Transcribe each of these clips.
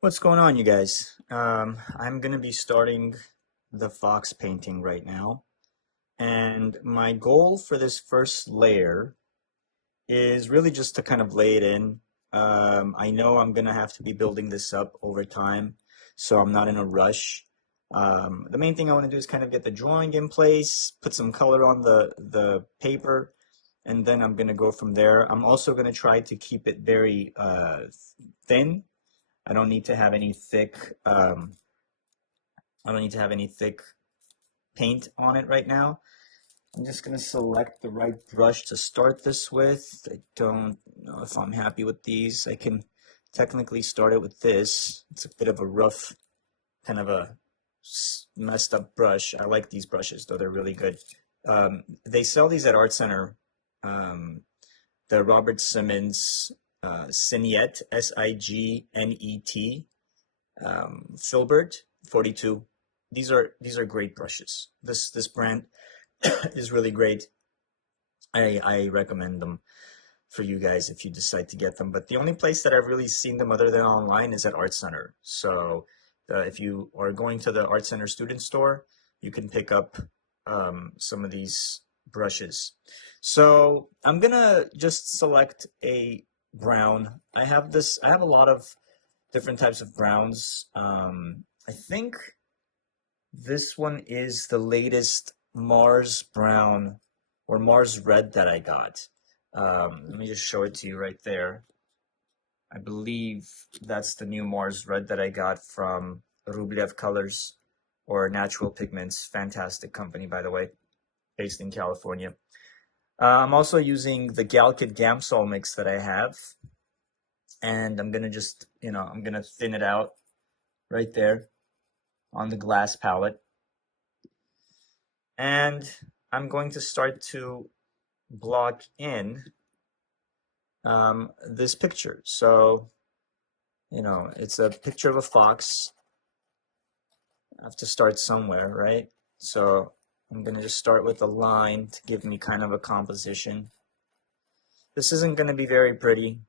What's going on, you guys? I'm gonna be starting the fox painting right now, and my goal for this first layer is really just to kind of lay it in. I know I'm gonna have to be building this up over time, so I'm not in a rush. The main thing I want to do is kind of get the drawing in place, put some color on the paper, and then I'm gonna go from there. I'm also gonna try to keep it very thin. I don't need to have any thick I don't need to have any thick paint on it right now. I'm just gonna select the right brush to start this with. I don't know if I'm happy with these. I can technically start it with this. It's a bit of a rough, kind of a messed up brush. I like these brushes though, they're really good. They sell these at Art Center. Um, the Robert Simmons Signet, Signet, Filbert 42. These are great brushes. This brand is really great. I recommend them for you guys if you decide to get them. But the only place that I've really seen them other than online is at Art Center. So if you are going to the Art Center student store, you can pick up some of these brushes. So I'm gonna just select a brown. I have a lot of different types of browns. I think this one is the latest Mars brown or Mars red that I got. Let me just show it to you right there. I believe that's the new Mars red that I got from Rublev Colors or Natural Pigments. Fantastic company, by the way, based in California. I'm also using the Galkid Gamsol mix that I have, and I'm gonna just, I'm gonna thin it out right there on the glass palette. And I'm going to start to block in this picture. So, it's a picture of a fox. I have to start somewhere, right? So I'm going to just start with a line to give me kind of a composition. This isn't going to be very pretty,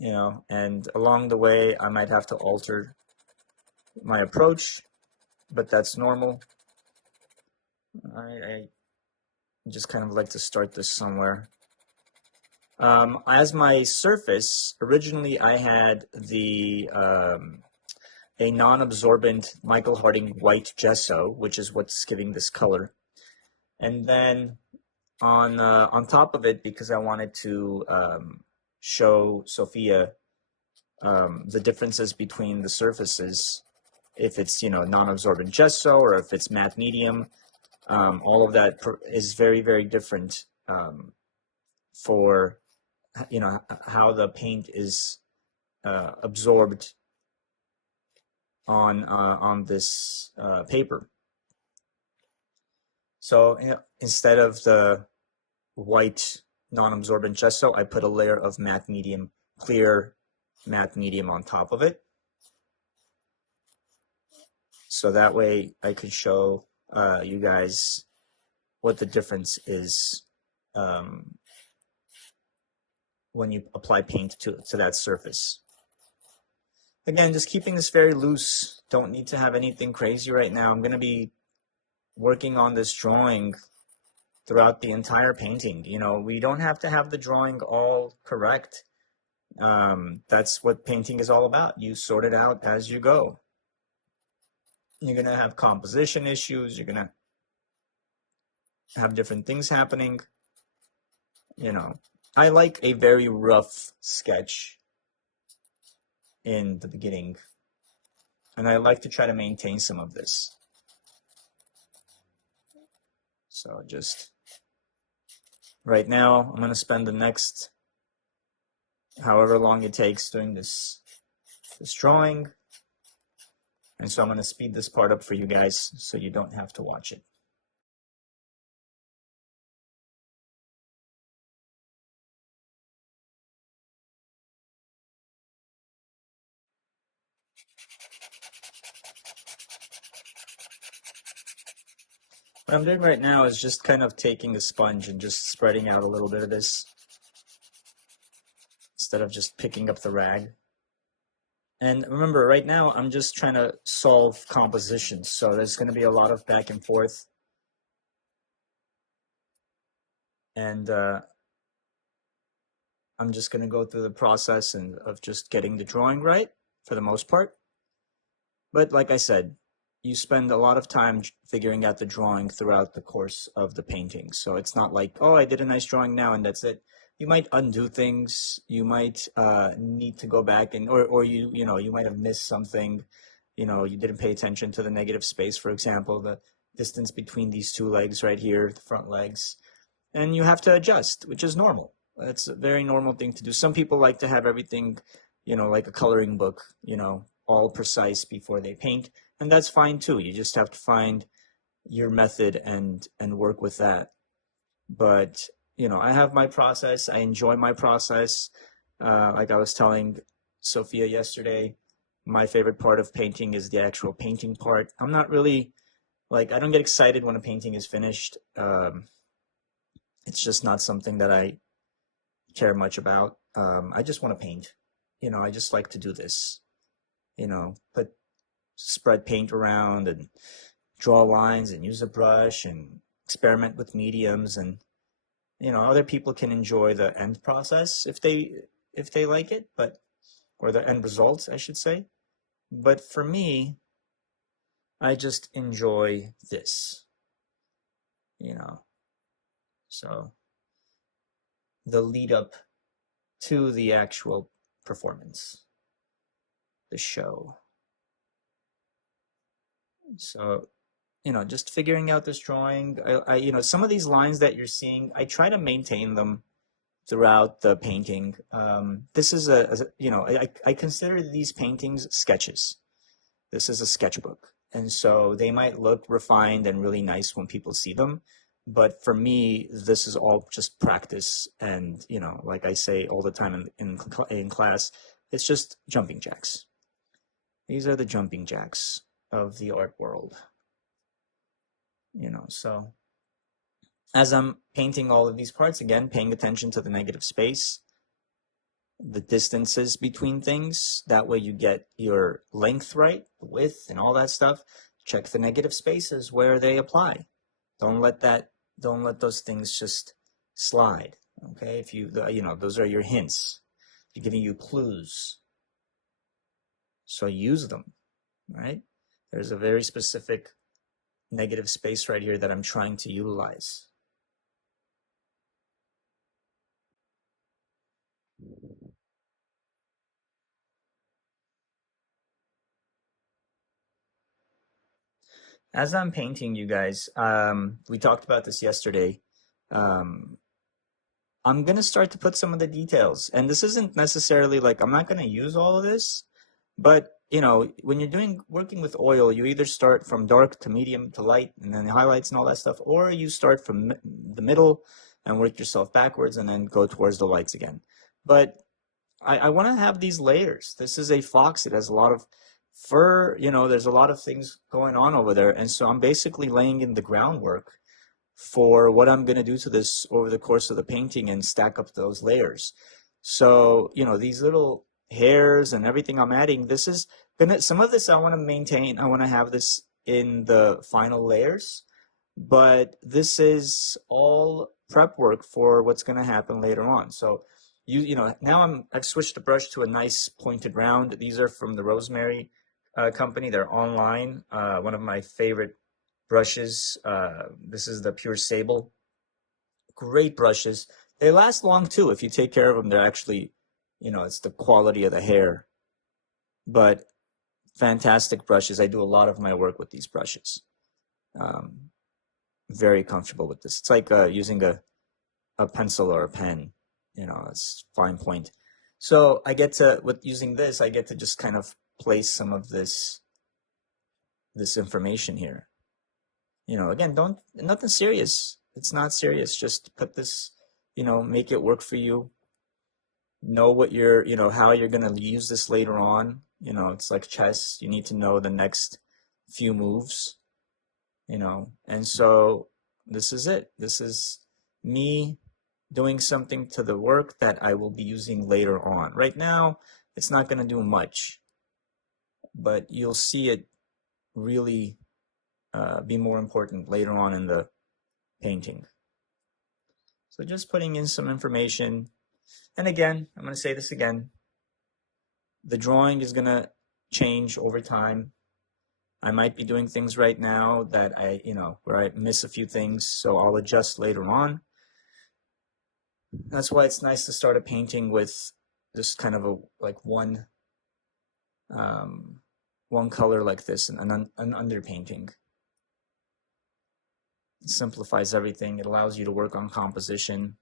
and along the way I might have to alter my approach, but that's normal. I just kind of like to start this somewhere. As my surface, originally I had a non-absorbent Michael Harding white gesso, which is what's giving this color. And then on top of it, because I wanted to show Sophia the differences between the surfaces, if it's non-absorbent gesso or if it's matte medium, all of that is very, very different for how the paint is absorbed on this paper. So instead of the white non-absorbent gesso, I put a layer of matte medium, clear matte medium on top of it. So that way I could show you guys what the difference is when you apply paint to that surface. Again, just keeping this very loose. Don't need to have anything crazy right now. I'm going to be working on this drawing throughout the entire painting. We don't have to have the drawing all correct. That's what painting is all about. You sort it out as you go. You're going to have composition issues. You're going to have different things happening. I like a very rough sketch in the beginning, and I like to try to maintain some of this. So just right now, I'm going to spend the next however long it takes doing this drawing. And so I'm going to speed this part up for you guys so you don't have to watch it. What I'm doing right now is just kind of taking a sponge and just spreading out a little bit of this instead of just picking up the rag. And remember, right now I'm just trying to solve compositions, so there's going to be a lot of back and forth, and I'm just going to go through the process and of just getting the drawing right for the most part. But like I said, you spend a lot of time figuring out the drawing throughout the course of the painting. So it's not like, oh, I did a nice drawing now and that's it. You might undo things. You might need to go back and, or you know, you might have missed something. You know, you didn't pay attention to the negative space, for example, the distance between these two legs right here, the front legs, and you have to adjust, which is normal. That's a very normal thing to do. Some people like to have everything, you know, like a coloring book, you know, all precise before they paint, and that's fine too. You just have to find your method and work with that. But, you know, I have my process. I enjoy my process. Like I was telling Sophia yesterday, my favorite part of painting is the actual painting part. I'm not really like, I don't get excited when a painting is finished. It's just not something that I care much about. I just want to paint. You know, I just like to do this. You know, spread paint around and draw lines and use a brush and experiment with mediums, and you know, other people can enjoy the end process if they like it, but or the end results, I should say. But for me, I just enjoy this, you know. So the lead up to the actual performance, the show. So, you know, just figuring out this drawing. You know, some of these lines that you're seeing, I try to maintain them throughout the painting. This is you know, I consider these paintings sketches. This is a sketchbook. And so they might look refined and really nice when people see them. But for me, this is all just practice. And, you know, like I say all the time in class, it's just jumping jacks. These are the jumping jacks of the art world, you know. So as I'm painting all of these parts, again, paying attention to the negative space, the distances between things. That way you get your length right, width, and all that stuff. Check the negative spaces where they apply. Don't let those things just slide. Okay, if you know, those are your hints. They're giving you clues. So use them, right? There's a very specific negative space right here that I'm trying to utilize. As I'm painting, you guys, we talked about this yesterday. Um, I'm gonna start to put some of the details, and this isn't necessarily like I'm not gonna use all of this, but you know, when you're working with oil, you either start from dark to medium to light, and then the highlights and all that stuff, or you start from the middle and work yourself backwards, and then go towards the lights again. But I want to have these layers. This is a fox. It has a lot of fur. You know, there's a lot of things going on over there, and so I'm basically laying in the groundwork for what I'm going to do to this over the course of the painting and stack up those layers. So, you know, these little hairs and everything I'm adding, this is gonna, some of this I want to maintain. I want to have this in the final layers, but this is all prep work for what's going to happen later on. So you know, now I've switched the brush to a nice pointed round. These are from the Rosemary company. They're online. One of my favorite brushes. This is the Pure Sable. Great brushes. They last long too. If you take care of them, they're actually, you know, it's the quality of the hair. But fantastic brushes. I do a lot of my work with these brushes. Um, very comfortable with this. It's like using a pencil or a pen. You know, it's fine point. So I get to, with using this, I get to just kind of place some of this information here. You know, again, nothing serious. It's not serious. Just put this, you know, make it work for you. Know what you know, how you're going to use this later on. You know, it's like chess. You need to know the next few moves, you know. And so this is it. This is me doing something to the work that I will be using later on. Right now, it's not going to do much. but you'll see it really be more important later on in the painting. So just putting in some information. And again, I'm going to say this again. The drawing is going to change over time. I might be doing things right now that where I miss a few things, so I'll adjust later on. That's why it's nice to start a painting with just kind of one color like this, an underpainting. It simplifies everything. It allows you to work on composition.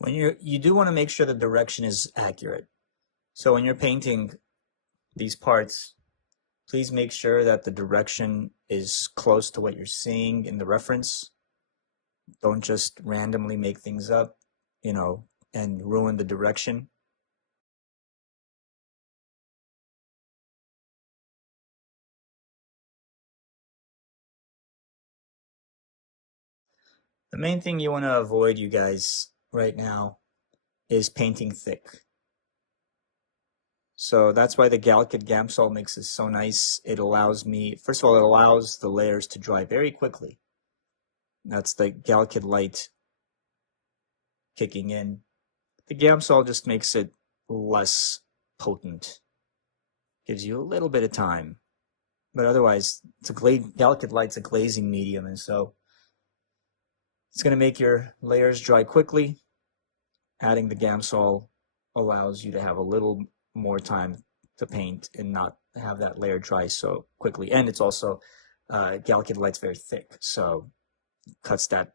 When you do want to make sure the direction is accurate. So when you're painting these parts, please make sure that the direction is close to what you're seeing in the reference. Don't just randomly make things up, and ruin the direction. The main thing you want to avoid, you guys, right now is painting thick. So that's why the Galkid Gamsol mix is so nice. It allows me, first of all, it allows the layers to dry very quickly. That's the Galkid Light kicking in. The Gamsol just makes it less potent. Gives you a little bit of time. But otherwise, Galkid Light's a glazing medium, and so it's going to make your layers dry quickly. Adding the Gamsol allows you to have a little more time to paint and not have that layer dry so quickly. And it's also, Galkid Light's very thick, so cuts that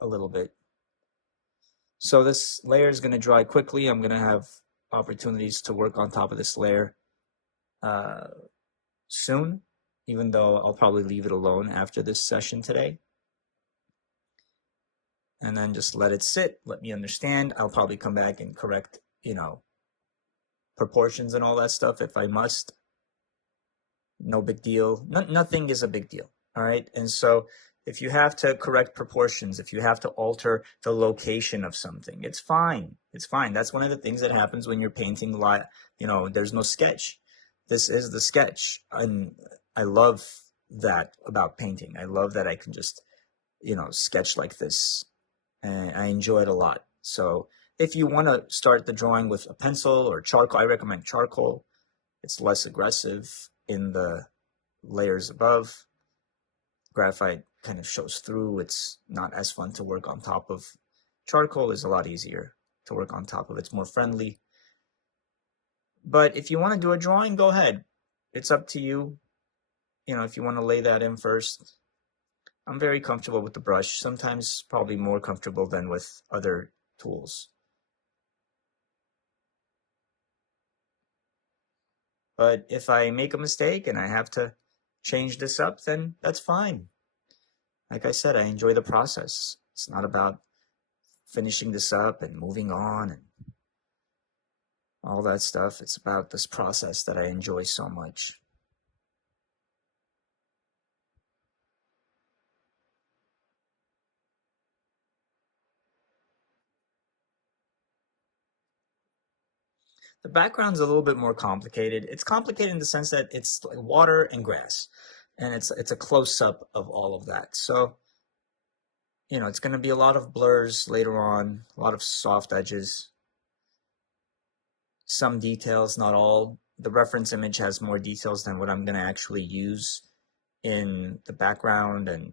a little bit. So this layer is going to dry quickly. I'm going to have opportunities to work on top of this layer soon, even though I'll probably leave it alone after this session today. And then just let it sit, let me understand. I'll probably come back and correct, proportions and all that stuff if I must. No big deal. Nothing is a big deal, all right? And so if you have to correct proportions, if you have to alter the location of something, it's fine. It's fine. That's one of the things that happens when you're painting, there's no sketch. This is the sketch. And I love that about painting. I love that I can just, sketch like this. And I enjoy it a lot. So if you want to start the drawing with a pencil or charcoal, I recommend charcoal. It's less aggressive in the layers above. Graphite kind of shows through. It's not as fun to work on top of. Charcoal is a lot easier to work on top of. It's more friendly. But if you want to do a drawing, go ahead. It's up to you. If you want to lay that in first. I'm very comfortable with the brush, sometimes probably more comfortable than with other tools. But if I make a mistake and I have to change this up, then that's fine. Like I said, I enjoy the process. It's not about finishing this up and moving on and all that stuff. It's about this process that I enjoy so much. The background's a little bit more complicated. It's complicated in the sense that it's like water and grass, and it's a close-up of all of that. So, it's going to be a lot of blurs later on, a lot of soft edges, some details, not all. The reference image has more details than what I'm going to actually use in the background and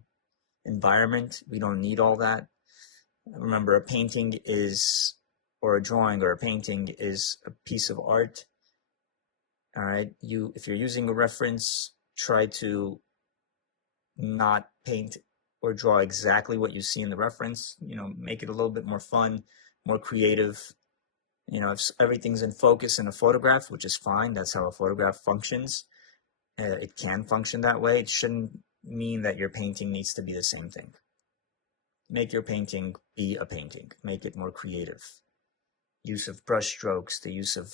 environment. We don't need all that. Remember, a painting is, or a drawing or a painting is a piece of art. All right. If you're using a reference, try to not paint or draw exactly what you see in the reference. Make it a little bit more fun, more creative. If everything's in focus in a photograph, which is fine, that's how a photograph functions. It can function that way. It shouldn't mean that your painting needs to be the same thing. Make your painting be a painting. Make it more creative. Use of brush strokes, the use of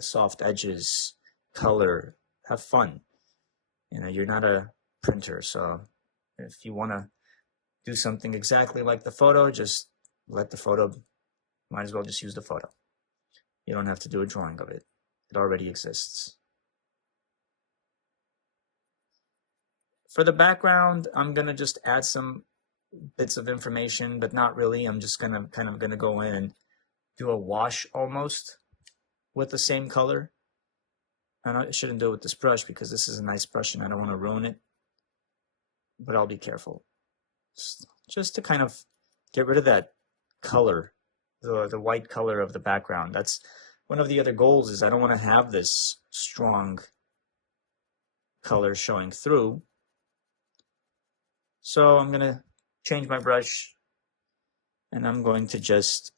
soft edges, color, have fun. You know, you're not a printer, so if you want to do something exactly like the photo, just let the photo, might as well just use the photo. You don't have to do a drawing of it. It already exists. For the background, I'm gonna just add some bits of information, but not really. I'm just gonna kind of gonna go in and do a wash almost with the same color. And I shouldn't do it with this brush because this is a nice brush and I don't want to ruin it, but I'll be careful. Just to kind of get rid of that color, the white color of the background. That's one of the other goals, is I don't want to have this strong color showing through. So I'm going to change my brush and I'm going to just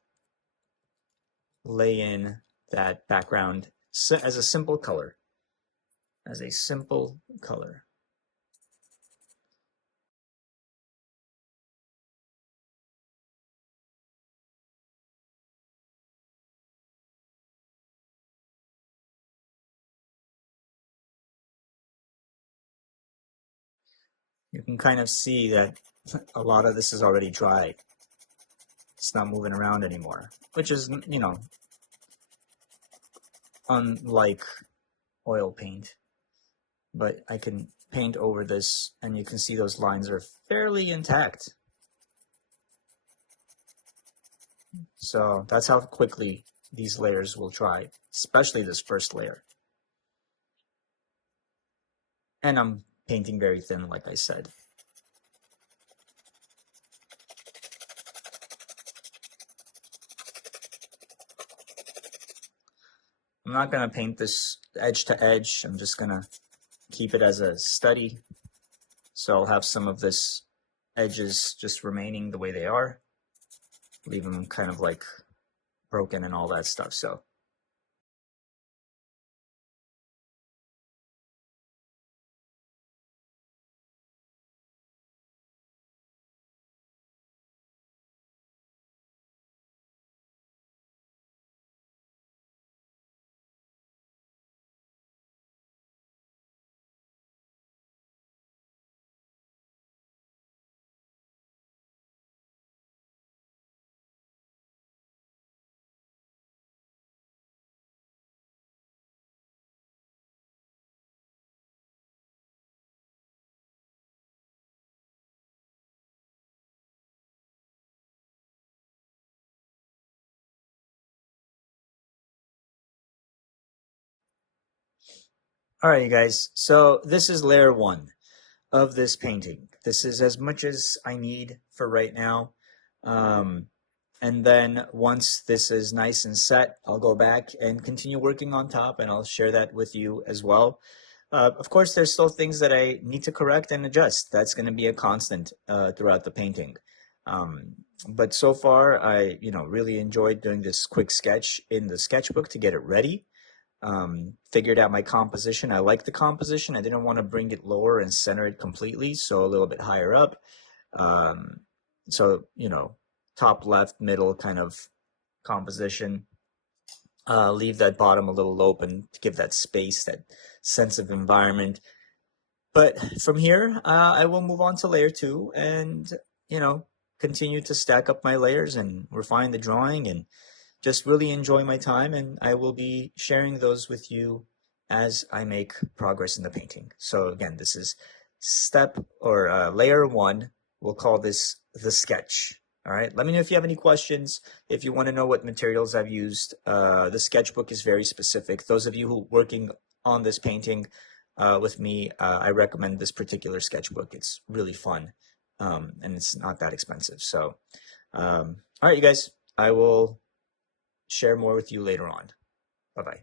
lay in that background as a simple color, as a simple color. You can kind of see that a lot of this is already dry. It's not moving around anymore, which is, you know, unlike oil paint. But I can paint over this and you can see those lines are fairly intact. So that's how quickly these layers will dry, especially this first layer. And I'm painting very thin, like I said. I'm not going to paint this edge to edge. I'm just going to keep it as a study. So I'll have some of this edges just remaining the way they are. Leave them kind of like broken and all that stuff. So all right, you guys. So this is layer one of this painting. This is as much as I need for right now. And then once this is nice and set, I'll go back and continue working on top and I'll share that with you as well. Of course, there's still things that I need to correct and adjust. That's going to be a constant throughout the painting. But so far, I really enjoyed doing this quick sketch in the sketchbook to get it ready. Figured out my composition. I like the composition. I didn't want to bring it lower and center it completely, so a little bit higher up. Um, so, top left, middle kind of composition. Leave that bottom a little open to give that space, that sense of environment. But from here, I will move on to layer two and, continue to stack up my layers and refine the drawing and just really enjoy my time. And I will be sharing those with you as I make progress in the painting. So again, this is layer one. We'll call this the sketch. All right. Let me know if you have any questions. If you want to know what materials I've used, the sketchbook is very specific. Those of you who are working on this painting with me, I recommend this particular sketchbook. It's really fun, and it's not that expensive. So, all right, you guys, I will share more with you later on. Bye-bye.